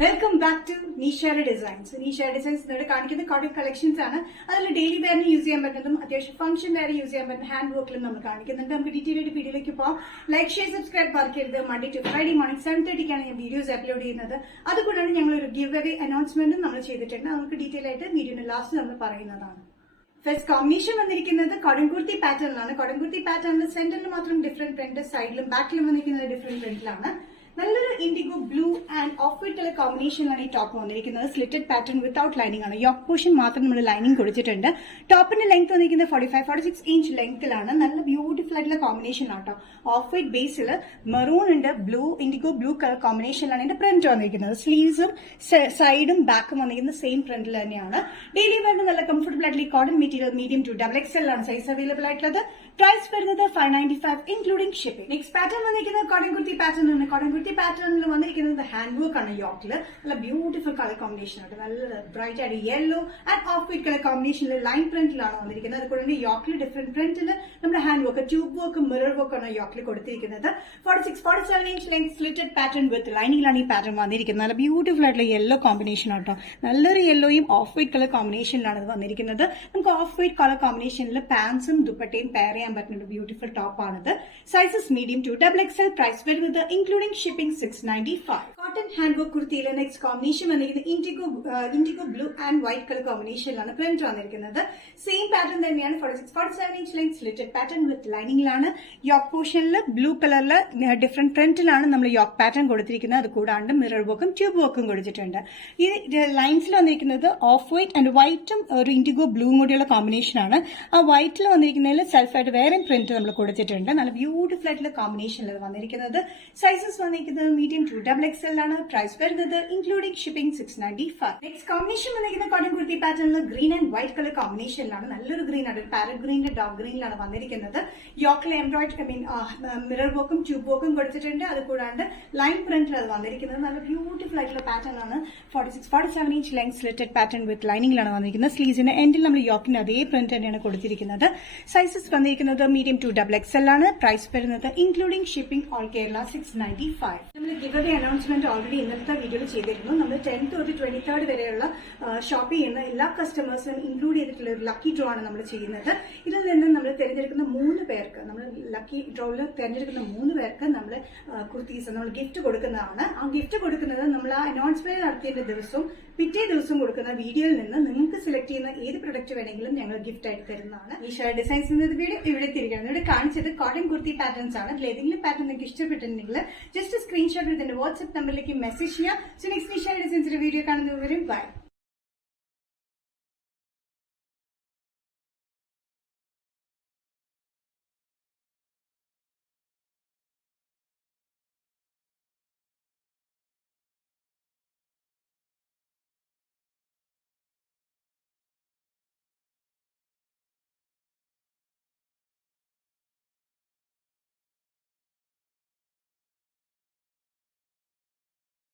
Welcome back to നീഷയുടെ designs. നീഷയുടെ designs ഇവിടെ കാണിക്കുന്ന കോട്ടൺ കളക്ഷൻസ് ആണ്. അതിൽ ഡെയിലി വെയറിന് യൂസ് ചെയ്യാൻ പറ്റുന്നതും അത്യാവശ്യം ഫംഗ്ഷൻ വെയർ യൂസ് ചെയ്യാൻ പറ്റുന്ന ഹാൻഡ് വർക്കിലും നമ്മൾ കാണിക്കുന്നുണ്ട്. നമുക്ക് ഡീറ്റെയിൽ ആയിട്ട് വീഡിയോയിലേക്ക് പോകാം. ലൈക്ക്, ഷെയർ, സബ്സ്ക്രൈബ് മറക്കരുത്. മൺഡേ ടു ഫ്രൈഡേ മോർണിംഗ് 7:30 ഞാൻ വീഡിയോസ് അപ്ലോഡ് ചെയ്യുന്നത്. അതുകൊണ്ടാണ് ഞങ്ങൾ ഒരു ഗിവ് അവേ അനൗൺസ്മെന്റും നമ്മൾ ചെയ്തിട്ടുണ്ട്. നമുക്ക് ഡീറ്റെയിൽ ആയിട്ട് വീഡിയോയുടെ ലാസ്റ്റ് നമ്മൾ പറയുന്നതാണ്. ഫസ്റ്റ് കോമ്പിനേഷൻ വന്നിരിക്കുന്നത് കോട്ടൺ കുർത്തി പാറ്റേണിലാണ്. കോട്ടൺ കുർത്തി പാറ്റേണിൽ സെന്ററിൽ മാത്രം ഡിഫറെന്റ് പ്രിന്റ്, സൈഡിലും ബാക്കിലും വന്നിരിക്കുന്നത് ഡിഫറെന്റ് പ്രിന്റിലാണ്. നല്ലൊരു indigo blue and off white colour കോമ്പിനേഷനിലാണ് ഈ ടോപ്പ് വന്നിരിക്കുന്നത്. സ്ലിറ്റഡ് പാറ്റേൺ വിത്തൌട്ട് ലൈനിങ് ആണ്. യോക്ക് പോർഷൻ മാത്രം നമ്മൾ ലൈനിങ് കൊടുത്തിട്ടുണ്ട്. ടോപ്പിന്റെ ലെങ്ത് വന്നിരിക്കുന്നത് 45-46 ഇഞ്ച് ലെങ്ത്തിലാണ്. നല്ല ബ്യൂട്ടിഫുൾ ആയിട്ടുള്ള കോമ്പിനേഷൻ ആട്ടോ. ഓഫ് വൈറ്റ് ബേസിൽ മെറൂൺ ഉണ്ട്, ബ്ലൂ ഇൻഡിഗോ ബ്ലൂ കളർ കോമ്പിനേഷനിലാണ് ഇതിന്റെ പ്രിന്റ് വന്നിരിക്കുന്നത്. സ്ലീവ്സും സൈഡും ബാക്കും വന്നിരിക്കുന്നത് സെയിം പ്രിന്റിൽ തന്നെയാണ്. ഡെയിലി വെയറിന് നല്ല കംഫർട്ടബിൾ ആയിട്ടുള്ള cotton material medium to XXL ആണ് സൈസ് അവൈലബിൾ ആയിട്ടുള്ളത്. പ്രൈസ് വരുന്നത് 595 ഇൻക്ലൂഡിംഗ് ഷിപ്പിംഗ്. നെക്സ്റ്റ് പാറ്റേൺ വന്നിരിക്കുന്നത് കോട്ടൺ കുർത്തി പാറ്റേൺ ആണ്. കോട്ടൺ കുർത്തി പാറ്റേണിൽ വന്നിരിക്കുന്നത് ഹാൻഡ് വർക്ക് ആണ്. യോക്കില് നല്ല ബ്യൂട്ടിഫുൾ കളർ കോമ്പിനേഷൻ ആണ്. നല്ല ബ്രൈറ്റ് ആയിട്ട് yellow and off white colour കോമ്പിനേഷനിൽ ലൈൻ പ്രിന്റിലാണ് വന്നിരിക്കുന്നത്. അതുകൊണ്ട് യോക്കിൽ ഡിഫറെന്റ് പ്രിന്റിൽ നമ്മുടെ hand work, tube work, mirror work ആണ് യോക്കിൽ കൊടുത്തിരിക്കുന്നത്. 46-47 inch length slitted pattern with ലൈനിങ്ങിലാണ് ഈ പാറ്റേൺ വന്നിരിക്കുന്നത്. നല്ല ബ്യൂട്ടിഫുൾ ആയിട്ടുള്ള യെല്ലോ കോമ്പിനേഷൻ ആട്ടോ. നല്ലൊരു യെല്ലോയും ഓഫ് വൈറ്റ് കളർ കോമ്പിനേഷനിലാണ് ഇത് വന്നിരിക്കുന്നത്. നമുക്ക് ഓഫ് വൈറ്റ് കളർ കോമ്പിനേഷനിൽ പാൻസും ദുപ്പട്ടയും പെയർ ചെയ്യാൻ പറ്റുന്ന ഒരു ബ്യൂട്ടിഫുൾ ടോപ്പ് ആണിത്. Sizes medium to XXL. Price വരുന്നത് including shipping 695. Cotton hand work കുർത്തിയിലെ നെക്സ്റ്റ് കോമ്പിനേഷൻ വന്നിരിക്കുന്നത് indigo blue and white colour കോമ്പിനേഷനിലാണ് പ്രിന്റ് വന്നിരിക്കുന്നത്. സെയിം പാറ്റേൺ തന്നെയാണ്. 46-47 inch length slitted pattern with ലൈനിങ്ങിലാണ്. യോക്ക് പോർഷനിൽ ബ്ലൂ കളറിൽ ഡിഫറെന്റ് പ്രിന്റിലാണ് നമ്മൾ യോക്ക് പാറ്റേൺ കൊടുത്തിരിക്കുന്നത്. അത് കൂടാണ്ട് മിറർ വർക്കും ട്യൂബ് വർക്കും കൊടുത്തിട്ടുണ്ട്. ഈ ലൈൻസിൽ വന്നിരിക്കുന്നത് ഓഫ് വൈറ്റ് ആൻഡ് വൈറ്റും ഒരു ഇൻഡിഗോ ബ്ലൂവും കൂടിയുള്ള കോമ്പിനേഷൻ ആണ്. ആ വൈറ്റിൽ വന്നിരിക്കുന്നതിൽ സെൽഫായിട്ട് വേറെ പ്രിന്റ് നമ്മൾ കൊടുത്തിട്ടുണ്ട്. നല്ല ബ്യൂട്ടിഫുൾ ആയിട്ടുള്ള കോമ്പിനേഷനിൽ വന്നിരിക്കുന്നത്. സൈസസ് വന്നിരിക്കുന്നത് മീഡിയം ടു XXL ആണ്. പ്രൈസ് വരുന്നത് ഇൻക്ലൂഡിംഗ് ഷിപ്പിംഗ് 695. നെക്സ്റ്റ് കോമ്പിനേഷൻ വന്നിരിക്കുന്ന കോട്ടൺ കുർത്തി പാറ്റേണിൽ ഗ്രീൻ ആൻഡ് വൈറ്റ് കളർ കോമ്പിനേഷനിലാണ്. നല്ലൊരു ഗ്രീൻ ആണ്. പാരറ്റ് ഗ്രീനിന്റെ ഡാർക്ക് ഗ്രീനിലാണ് വന്നിരിക്കുന്നത്. യോക്കിൽ മിറർ വർക്കും ട്യൂബ് വർക്കും കൊടുത്തിട്ടുണ്ട്. അത് കൂടാണ്ട് ലൈൻ പ്രിന്റിൽ അത് വന്നിരിക്കുന്നത്. നല്ല ബ്യൂട്ടിഫുൾ ആയിട്ടുള്ള പാറ്റേൺ ആണ്. 46-47 inch length slitted pattern with ലൈനിങ്ങിലാണ് വന്നിരിക്കുന്നത്. സ്ലീവ്സിന്റെ എൻഡിൽ നമ്മൾ യോക്കിന് അതേ പ്രിന്റ് തന്നെയാണ് കൊടുത്തിരിക്കുന്നത്. സൈസസ് വന്നിരിക്കുന്നത് മീഡിയം ടു XXL ആണ്. പ്രൈസ് വരുന്നത് ഇൻക്ലൂഡിംഗ് ഷിപ്പിംഗ് ഓൾ കേരള 695. നമ്മൾ ഗിവ് അവേ അനൗൺസ്മെന്റ് ഓൾറെഡി ഇന്നത്തെ വീഡിയോയിൽ ചെയ്തിരുന്നു. നമ്മൾ 10th തൊട്ട് 23rd വരെയുള്ള ഷോപ്പ് ചെയ്യുന്ന എല്ലാ കസ്റ്റമേഴ്സും ഇൻക്ലൂഡ് ചെയ്തിട്ടുള്ള ഒരു ലക്കി ഡ്രോ ആണ് നമ്മൾ ചെയ്യുന്നത്. ഇതിൽ നിന്ന് നമ്മൾ തിരഞ്ഞെടുക്കുന്ന 3 പേർക്ക്, നമ്മൾ ലക്കി ഡ്രോയിൽ തിരഞ്ഞെടുക്കുന്ന 3 പേർക്ക് നമ്മൾ കുർത്തീസ് നമ്മൾ ഗിഫ്റ്റ് കൊടുക്കുന്നതാണ്. ആ ഗിഫ്റ്റ് കൊടുക്കുന്നത് നമ്മൾ ആ അനൗൺസ്മെന്റ് നടത്തിയതിന്റെ ദിവസവും പിറ്റേ ദിവസം കൊടുക്കുന്ന വീഡിയോയിൽ നിന്ന് നിങ്ങൾക്ക് സെലക്ട് ചെയ്യുന്ന ഏത് പ്രൊഡക്റ്റ് വേണമെങ്കിലും ഞങ്ങൾ ഗിഫ്റ്റ് ആയിട്ട് തരുന്നതാണ്. ഈ ഷർട്ട് ഡിസൈൻസ് വീഡിയോ ഇവിടെ തിരികണം. ഇവിടെ കാണിച്ചത് കോട്ടൺ കുർത്തി പാറ്റേൺസ് ആണ്. ഇതിൽ ഏതെങ്കിലും പാറ്റേൺ നിങ്ങൾക്ക് ഇഷ്ടപ്പെട്ടിട്ടുണ്ടെങ്കിൽ ജസ്റ്റ് സ്ക്രീൻഷോട്ട് ഇതിന്റെ വാട്സ്ആപ്പ് നമ്പറിലേക്ക് മെസ്സേജ് ചെയ്യാം. സോ നെക്സ്റ്റ് ഡിസൈൻസിന്റെ വീഡിയോ കാണുന്നവരും ബൈ.